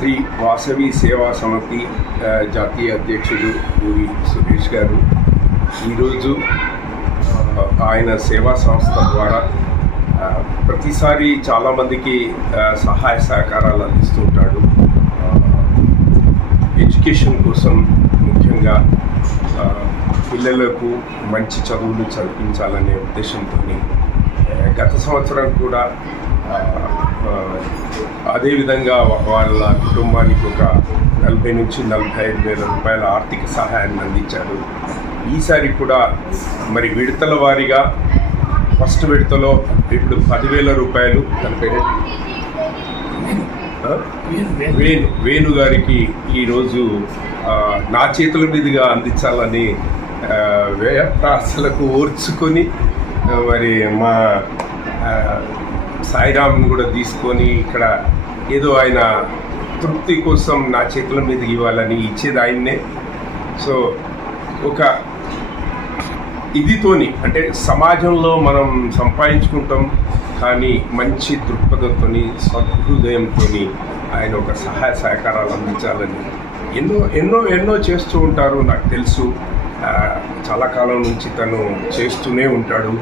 శ్రీ వాసవి సేవా సమితి జాతీయ అధ్యక్షుడు పూరి సురేష్ గారు. ఈరోజు ఆయన సేవా సంస్థ ద్వారా ప్రతిసారి చాలామందికి సహాయ సహకారాలు అందిస్తుంటాడు ఎడ్యుకేషన్ కోసం ముఖ్యంగా పిల్లలకు మంచి చదువులు చదివించాలనే ఉద్దేశంతో గత సంవత్సరం కూడా అదేవిధంగా వాళ్ళ కుటుంబానికి ఒక నలభై నుంచి నలభై ఐదు వేల రూపాయల ఆర్థిక సహాయాన్ని అందించారు. ఈసారి కూడా మరి విడతల వారీగా ఫస్ట్ విడతలో ఇప్పుడు పదివేల రూపాయలు తన వేణు వేణు గారికి ఈరోజు నా చేతుల మీదుగా అందించాలని వ్యయ ప్రాసలకు ఓర్చుకొని మరి మా సాయిరామ్ని కూడా తీసుకొని ఇక్కడ ఏదో ఆయన తృప్తి కోసం నా చేతుల మీద ఇవ్వాలని ఇచ్చేది ఆయన్నే. సో ఒక ఇదితోని అంటే సమాజంలో మనం సంపాదించుకుంటాం కానీ మంచి దృక్పథంతో సద్హృదయంతో ఆయన ఒక సహాయ సహకారాలు అందించాలని ఎన్నో ఎన్నో ఎన్నో చేస్తూ ఉంటారు నాకు తెలుసు. చాలా కాలం నుంచి తను చేస్తూనే ఉంటాడు.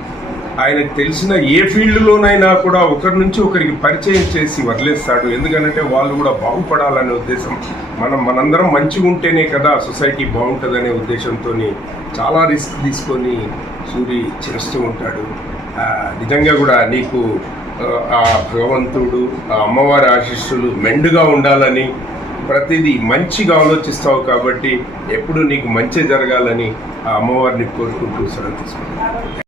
ఆయనకు తెలిసిన ఏ ఫీల్డ్లోనైనా కూడా ఒకరి నుంచి ఒకరికి పరిచయం చేసి వదిలేస్తాడు. ఎందుకంటే వాళ్ళు కూడా బాగుపడాలనే ఉద్దేశం. మనం మనందరం మంచిగా ఉంటేనే కదా సొసైటీ బాగుంటుందనే ఉద్దేశంతో చాలా రిస్క్ తీసుకొని సూరి చేస్తూ ఉంటాడు. నిజంగా కూడా నీకు ఆ, భగవంతుడు ఆ అమ్మవారి ఆశీస్సులు మెండుగా ఉండాలని ప్రతిదీ మంచిగా ఆలోచిస్తావు కాబట్టి ఎప్పుడు నీకు మంచి జరగాలని ఆ అమ్మవారిని కోరుకుంటూ సెలవు తీసుకుంటాను